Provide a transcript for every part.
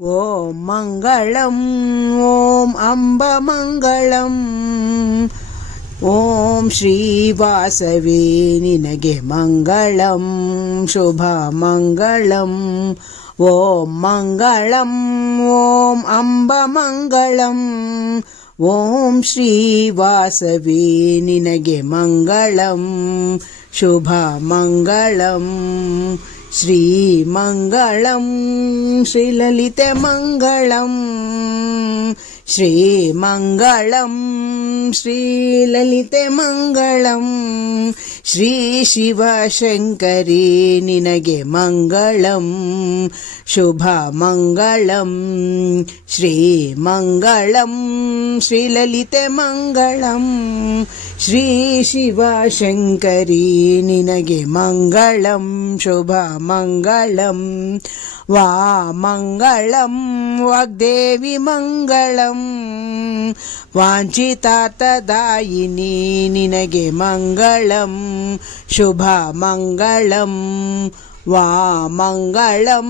ॐ मङ्गलम् ॐ अम्ब मङ्गलम् ॐ श्रीवासवे निनगे मङ्गलम् शुभमङ्गलम् ॐ मङ्गलम् ॐ अम्ब मङ्गलम् ॐ श्रीवासवे निनगे मङ्गलम् शुभमङ्गलम् श्रीमङ्गलं श्रीललितमङ्गलम् श्रीमङ्गलं श्रीललितमङ्गलम् श्रीशिवशङ्करी निनगे मङ्गलं शुभमङ्गलं श्रीमङ्गलं श्रीललितमङ्गलम् श्रीशिवशङ्करी निनगे मङ्गलं शुभमङ्गलं वा मङ्गलं वाग्देवी ವಾಂಚಿತಾರ್ಥದಾಯಿನಿ ನಿನಗೆ ಮಂಗಳಂ ಶುಭ ಮಂಗಳಂ वा मङ्गलं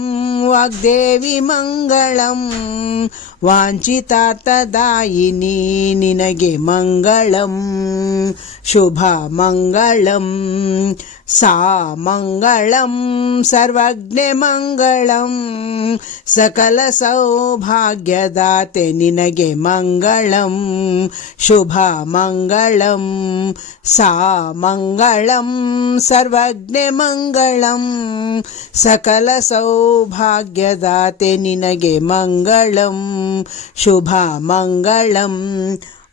वाग्देवी मङ्गलं वाञ्छितार्थदायिनी निनगे मङ्गलं शुभमङ्गलं सा मङ्गलं सर्वज्ञमङ्गलं सकलसौभाग्यदाते निनगे मङ्गलं शुभमङ्गलं सा मङ्गलं सर्वज्ञमङ्गलं सकलसौभाग्यदाते निनगे मङ्गलं शुभमङ्गलं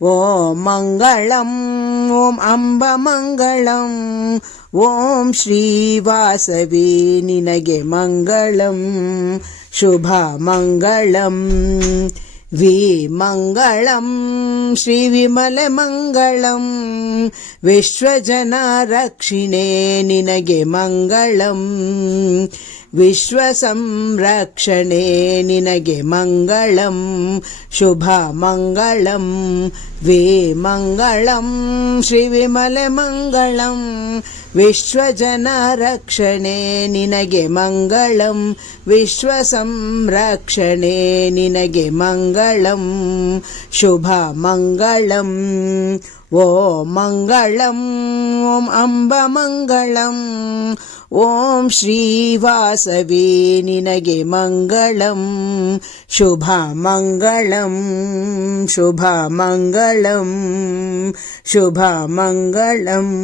ॐ मङ्गलम् ॐ अम्बमङ्गलम् ॐ श्रीवासवे निनगे मङ्गलं விமங்களம் ಶ್ರೀವಿಮಲಮಂಗಳಂ ವಿಶ್ವಜನ ರಕ್ಷಿಣೆ ನಿನಗೆ ಮಂಗಳಂ ವಿಶ್ವ ಸಂರಕ್ಷಣೆ ನಿನಗೆ ಮಂಗಳಂ, ಶುಭ ಮಂಗಳಂ, ವೇ ಮಂಗಳಂ, ಶ್ರೀ ವಿಮಲೆ ಮಂಗಳಂ. ವಿಶ್ವಜನ ರಕ್ಷಣೆ ನಿನಗೆ ಮಂಗಳಂ ವಿಶ್ವ ಸಂರಕ್ಷಣೆ ನಿನಗೆ ಮಂಗಳಂ, ಶುಭ ಮಂಗಳಂ. ஓ மங்களம் ஓம் அம்பமங்களம் ஓம் ஸ்ரீவாசவே நினகே மங்களம் சுபமங்களம் சுபமங்களம் சுபமங்களம்